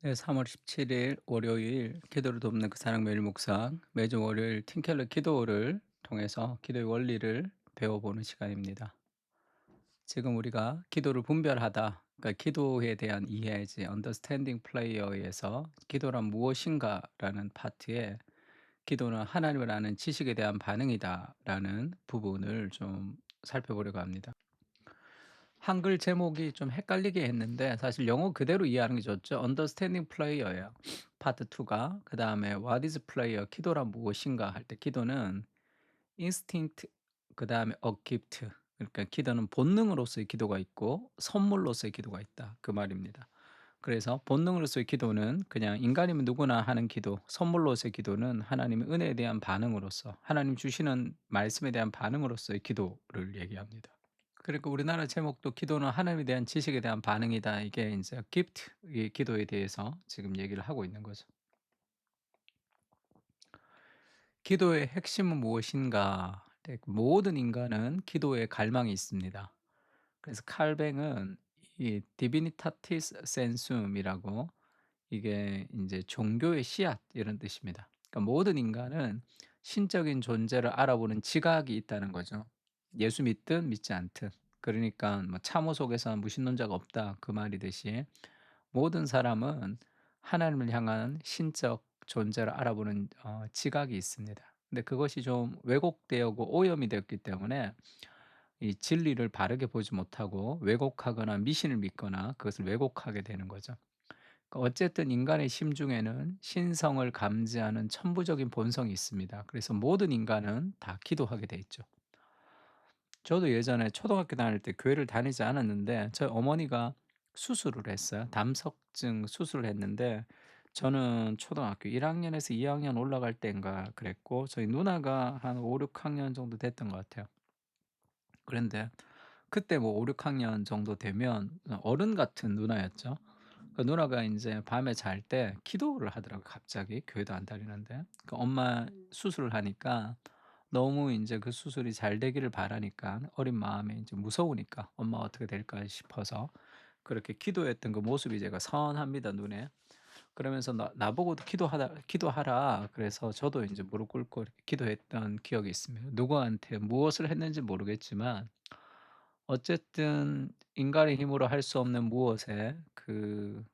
네, 3월 17일 월요일 기도를 돕는 그 사랑 매일 묵상 매주 월요일 팀켈러 기도를 통해서 기도의 원리를 배워보는 시간입니다. 지금 우리가 기도를 분별하다, 그러니까 기도에 대한 이해지 understanding player에서 기도란 무엇인가라는 파트에 기도는 하나님을 아는 지식에 대한 반응이다라는 부분을 좀 살펴보려고 합니다. 한글 제목이 좀 헷갈리게 했는데 사실 영어 그대로 이해하는 게 좋죠. Understanding Player예요. 파트 2가. 그다음에 What is Player? 기도란 무엇인가 할 때 기도는 Instinct 그다음에 A Gift. 그러니까 기도는 본능으로서의 기도가 있고 선물로서의 기도가 있다. 그 말입니다. 그래서 본능으로서의 기도는 그냥 인간이면 누구나 하는 기도, 선물로서의 기도는 하나님의 은혜에 대한 반응으로서 하나님 주시는 말씀에 대한 반응으로서의 기도를 얘기합니다. 그리고 우리나라 제목도 "기도는 하나님에 대한 지식에 대한 반응이다." 이게 인제 기프트 이 기도에 대해서 지금 얘기를 하고 있는 거죠. 기도의 핵심은 무엇인가? 네, 모든 인간은 기도에 갈망이 있습니다. 그래서 칼뱅은 이 디비니타티스 센숨이라고 이게 인제 종교의 씨앗 이런 뜻입니다. 그러니까 모든 인간은 신적인 존재를 알아보는 지각이 있다는 거죠. 예수 믿든 믿지 않든. 그러니까 뭐 "참호 속에서는 무신론자가 없다." 그 말이듯이 모든 사람은 하나님을 향한 신적 존재를 알아보는 지각이 있습니다. 근데 그것이 좀 왜곡되고 오염이 되었기 때문에 이 진리를 바르게 보지 못하고 왜곡하거나 미신을 믿거나 그것을 왜곡하게 되는 거죠. 어쨌든 인간의 심중에는 신성을 감지하는 천부적인 본성이 있습니다. 그래서 모든 인간은 다 기도하게 돼 있죠. 저도 예전에 초등학교 다닐 때 교회를 다니지 않았는데 저희 어머니가 수술을 했어요. 담석증 수술을 했는데 저는 초등학교 1 학년에서 2 학년 올라갈 때인가 그랬고 저희 누나가 한 5-6 학년 정도 됐던 것 같아요. 그런데 그때 뭐 5-6 학년 정도 되면 어른 같은 누나였죠. 그 누나가 인제 밤에 잘 때 기도를 하더라고요 갑자기 교회도 안 다니는데. 그 엄마 수술을 하니까 너무 인제 그 수술이 잘 되기를 바라니까 어린 마음에 인제 무서우니까 '엄마가 어떻게 될까?' 싶어서 그렇게 기도했던 그 모습이 제가 선합니다 눈에. 그러면서 나보고도 기도하라." 그래서 저도 인제 무릎 꿇고 이렇게 기도했던 기억이 있습니다. 누구한테 무엇을 했는지 모르겠지만 어쨌든 인간의 힘으로 할 수 없는 무엇에 그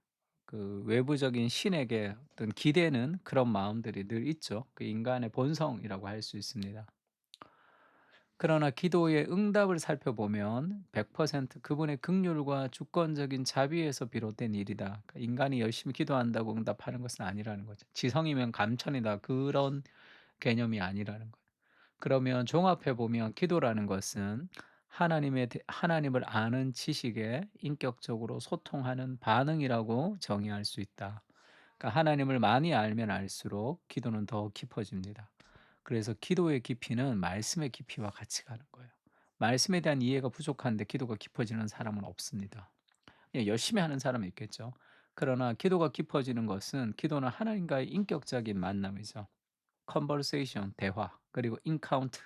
외부적인 신에게 어떤 기대는 그런 마음들이 늘 있죠. 그 인간의 본성이라고 할 수 있습니다. 그러나 기도의 응답을 살펴보면 100% 그분의 긍휼과 주권적인 자비에서 비롯된 일이다. 그러니까 인간이 열심히 기도한다고 응답하는 것은 아니라는 거죠. 지성이면 감천이다. 그런 개념이 아니라는 거예요. 그러면 종합해 보면 기도라는 것은 하나님을 아는 지식에 인격적으로 소통하는 반응이라고 정의할 수 있다. 그러니까 하나님을 많이 알면 알수록 기도는 더 깊어집니다. 그래서 기도의 깊이는 말씀의 깊이와 같이 가는 거예요. 말씀에 대한 이해가 부족한데 기도가 깊어지는 사람은 없습니다. 예, 열심히 하는 사람은 있겠죠. 그러나 기도가 깊어지는 것은 기도는 하나님과의 인격적인 만남이죠. conversation 대화 그리고 encounter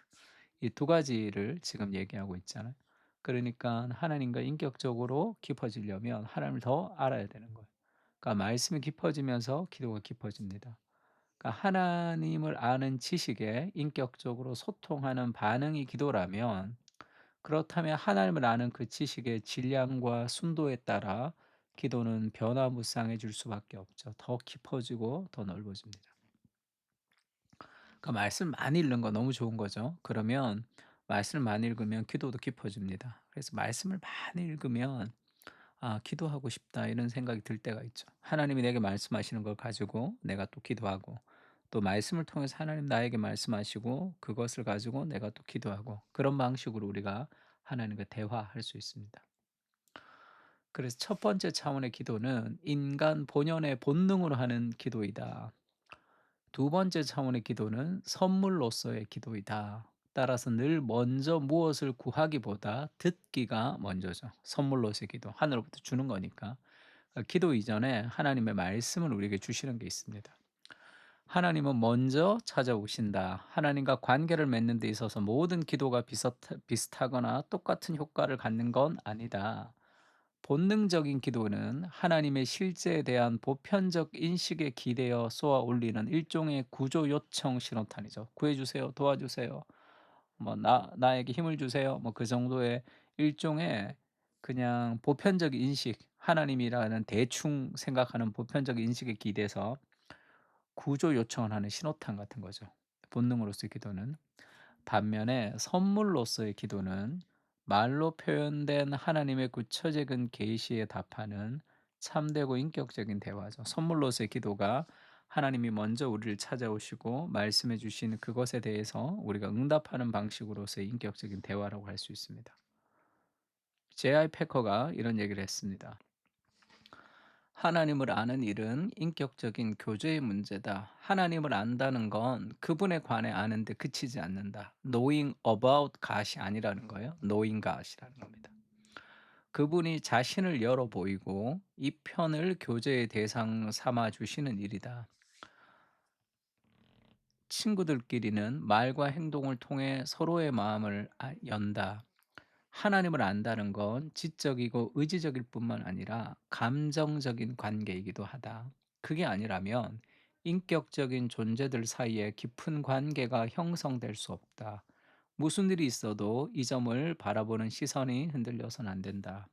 이 두 가지를 지금 얘기하고 있잖아요. 그러니까 하나님과 인격적으로 깊어지려면 하나님을 더 알아야 되는 거예요. 그러니까 말씀이 깊어지면서 기도가 깊어집니다. 그러니까 하나님을 아는 지식에 인격적으로 소통하는 반응이 기도라면 그렇다면 하나님을 아는 그 지식의 질량과 순도에 따라 기도는 변화무쌍해질 수밖에 없죠. 더 깊어지고 더 넓어집니다. 그러니까 말씀을 많이 읽는 거 너무 좋은 거죠. 그러면 말씀을 많이 읽으면 기도도 깊어집니다. 그래서 말씀을 많이 읽으면 '아 기도하고 싶다.' 이런 생각이 들 때가 있죠. 하나님이 내게 말씀하시는 걸 가지고 내가 또 기도하고 또 말씀을 통해서 하나님 나에게 말씀하시고 그것을 가지고 내가 또 기도하고 그런 방식으로 우리가 하나님과 대화할 수 있습니다. 그래서 첫 번째 차원의 기도는 인간 본연의 본능으로 하는 기도이다. 두 번째 차원의 기도는 선물로서의 기도이다. 따라서 늘 먼저 무엇을 구하기보다 듣기가 먼저죠. 선물로서의 기도. 하늘로부터 주는 거니까. 기도 이전에 하나님의 말씀을 우리에게 주시는 게 있습니다. 하나님은 먼저 찾아오신다. 하나님과 관계를 맺는 데 있어서 모든 기도가 비슷하거나 똑같은 효과를 갖는 건 아니다. 본능적인 기도는 하나님의 실제에 대한 보편적 인식에 기대어 쏘아 올리는 일종의 구조 요청 신호탄이죠. "구해 주세요. 도와주세요." 뭐 나에게 힘을 주세요." 뭐 그 정도의 일종의 그냥 보편적 인식, 하나님이라는 대충 생각하는 보편적 인식에 기대서 구조 요청을 하는 신호탄 같은 거죠, 본능으로서의 기도는. 반면에 선물로서의 기도는 말로 표현된 하나님의 구체적인 계시에 답하는 참되고 인격적인 대화죠. 선물로서의 기도가 하나님이 먼저 우리를 찾아오시고 말씀해 주신 그것에 대해서 우리가 응답하는 방식으로서의 인격적인 대화라고 할 수 있습니다. J.I. 패커가 이런 얘기를 했습니다. 하나님을 아는 일은 인격적인 교제의 문제다. 하나님을 안다는 건 그분에 관해 아는데 그치지 않는다. Knowing about God이 아니라는 거예요. Knowing God이라는 겁니다. 그분이 자신을 열어 보이고 이 편을 교제의 대상 삼아 주시는 일이다. 친구들끼리는 말과 행동을 통해 서로의 마음을 연다. 하나님을 안다는 건 지적이고 의지적일 뿐만 아니라 감정적인 관계이기도 하다. 그게 아니라면 인격적인 존재들 사이에 깊은 관계가 형성될 수 없다. 무슨 일이 있어도 이 점을 바라보는 시선이 흔들려서는 안 된다.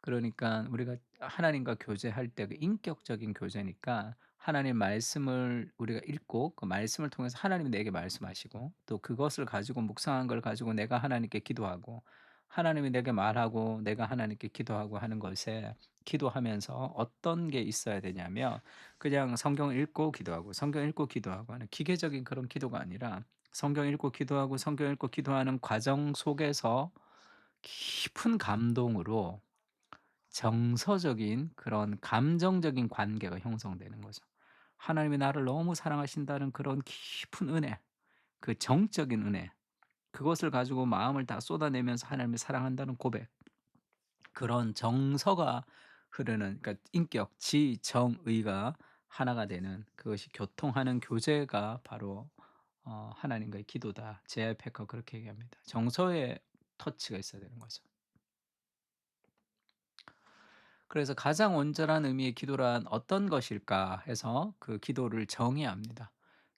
그러니까 우리가 하나님과 교제할 때 그 인격적인 교제니까 하나님 말씀을 우리가 읽고 그 말씀을 통해서 하나님이 내게 말씀하시고 또 그것을 가지고 묵상한 걸 가지고 내가 하나님께 기도하고 하나님이 내게 말하고 내가 하나님께 기도하고 하는 것에 기도하면서 어떤 게 있어야 되냐면 그냥 성경 읽고 기도하고 성경 읽고 기도하고 하는 기계적인 그런 기도가 아니라 성경 읽고 기도하고 성경 읽고 기도하는 과정 속에서 깊은 감동으로 정서적인 그런 감정적인 관계가 형성되는 거죠. 하나님이 나를 너무 사랑하신다는 그런 깊은 은혜, 그 정적인 은혜, 그것을 가지고 마음을 다 쏟아내면서 하나님을 사랑한다는 고백, 그런 정서가 흐르는 그러니까 인격, 지, 정, 의가 하나가 되는 그것이 교통하는 교제가 바로 하나님과의 기도다. 제.I. 패커 그렇게 얘기합니다. 정서의 터치가 있어야 되는 거죠. 그래서 가장 온전한 의미의 기도란 어떤 것일까 해서 그 기도를 정의해야 합니다.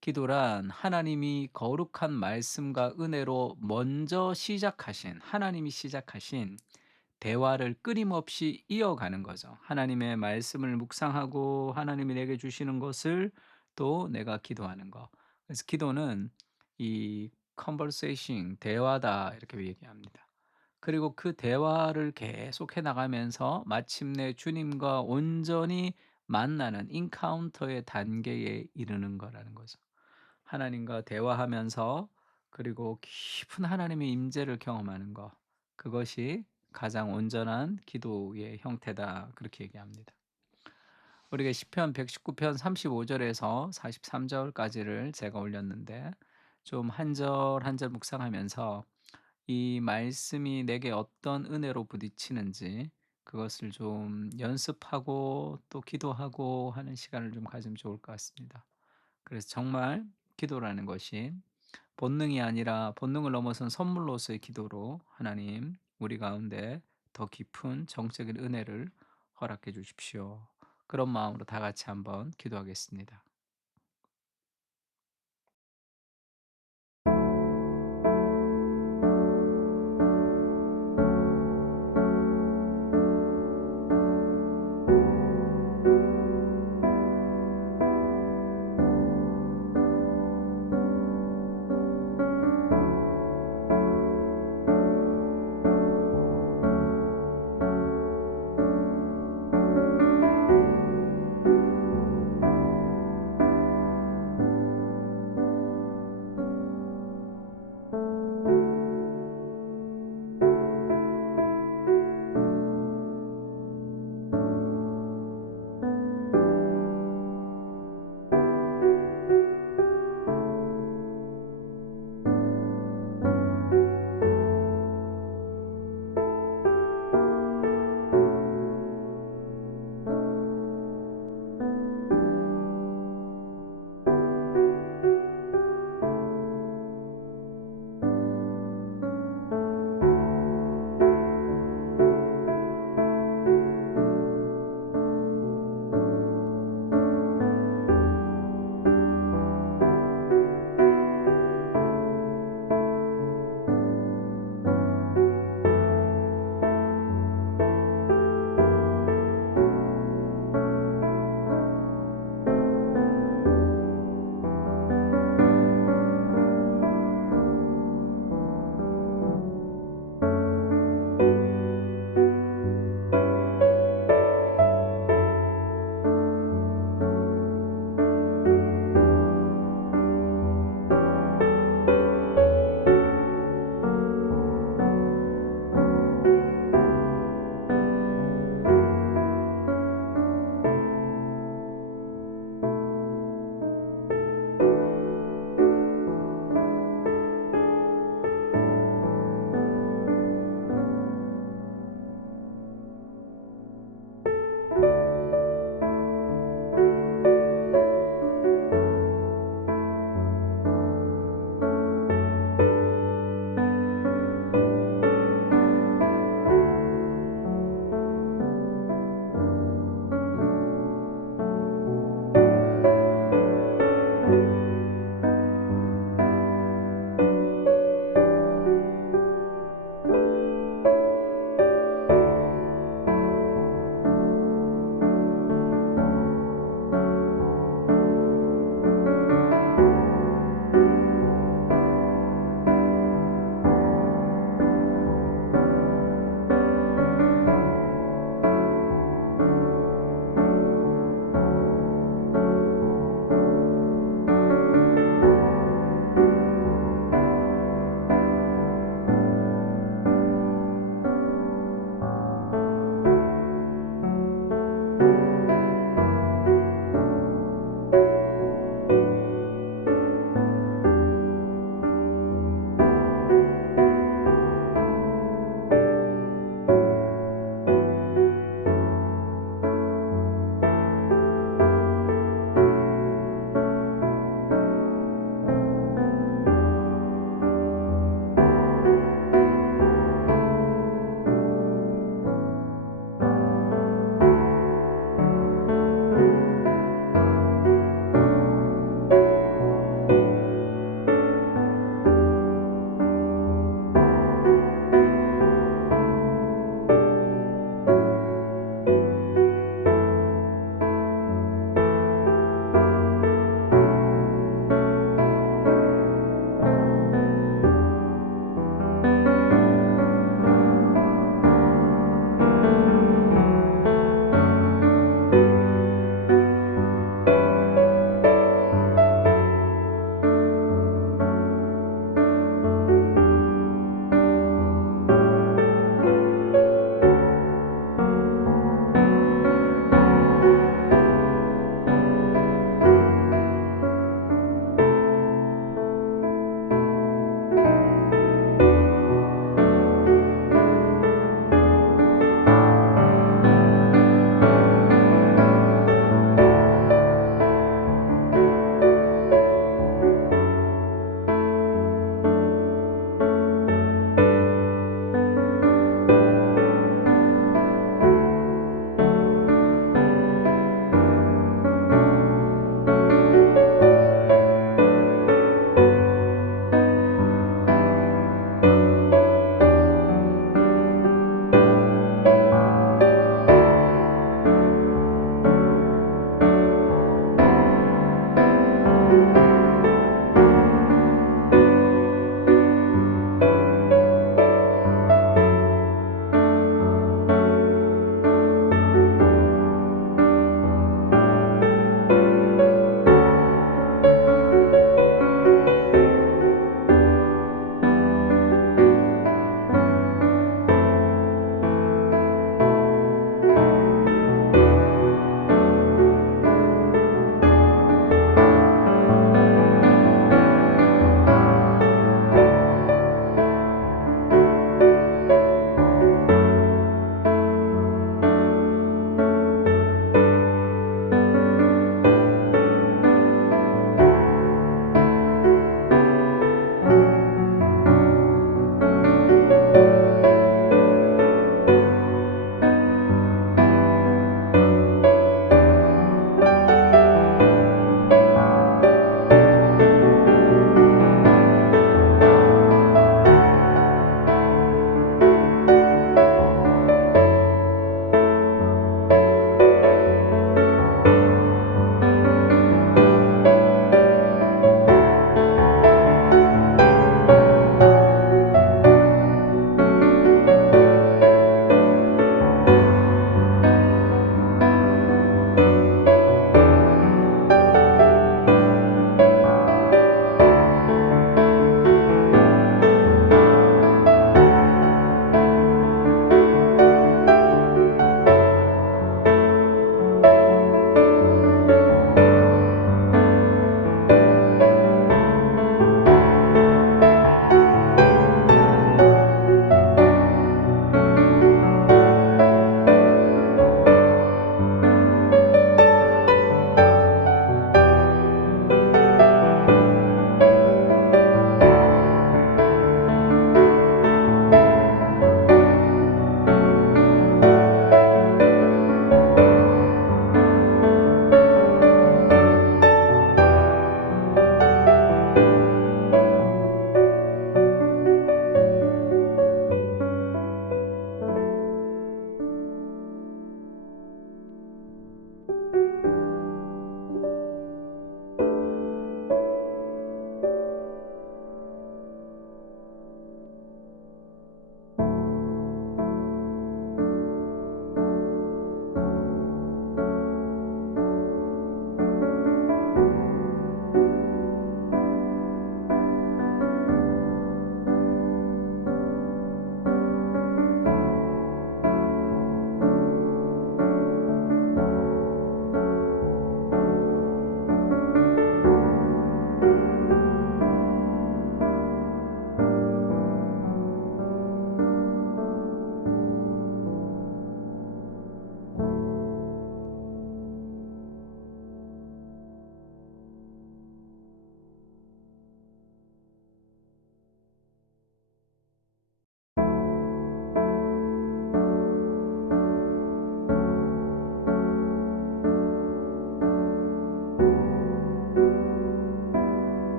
기도란 하나님이 거룩한 말씀과 은혜로 먼저 시작하신 하나님이 시작하신 대화를 끊임없이 이어가는 거죠. 하나님의 말씀을 묵상하고 하나님이 내게 주시는 것을 또 내가 기도하는 거. 그래서 기도는 이 conversation 대화다 이렇게 얘기합니다. 그리고 그 대화를 계속해 나가면서 마침내 주님과 온전히 만나는 인카운터의 단계에 이르는 거라는 거죠. 하나님과 대화하면서 그리고 깊은 하나님의 임재를 경험하는 것. 그것이 가장 온전한 기도의 형태다. 그렇게 얘기합니다. 우리가 시편 119편 35 절에서 43 절까지를 제가 올렸는데 좀 한 절 한 절 묵상하면서 이 말씀이 내게 어떤 은혜로 부딪히는지 그것을 좀 연습하고 또 기도하고 하는 시간을 좀 가지면 좋을 것 같습니다. 그래서 정말 기도라는 것이 본능이 아니라 본능을 넘어선 선물로서의 기도로 하나님 우리 가운데 더 깊은 정적인 은혜를 허락해 주십시오. 그런 마음으로 다 같이 한번 기도하겠습니다.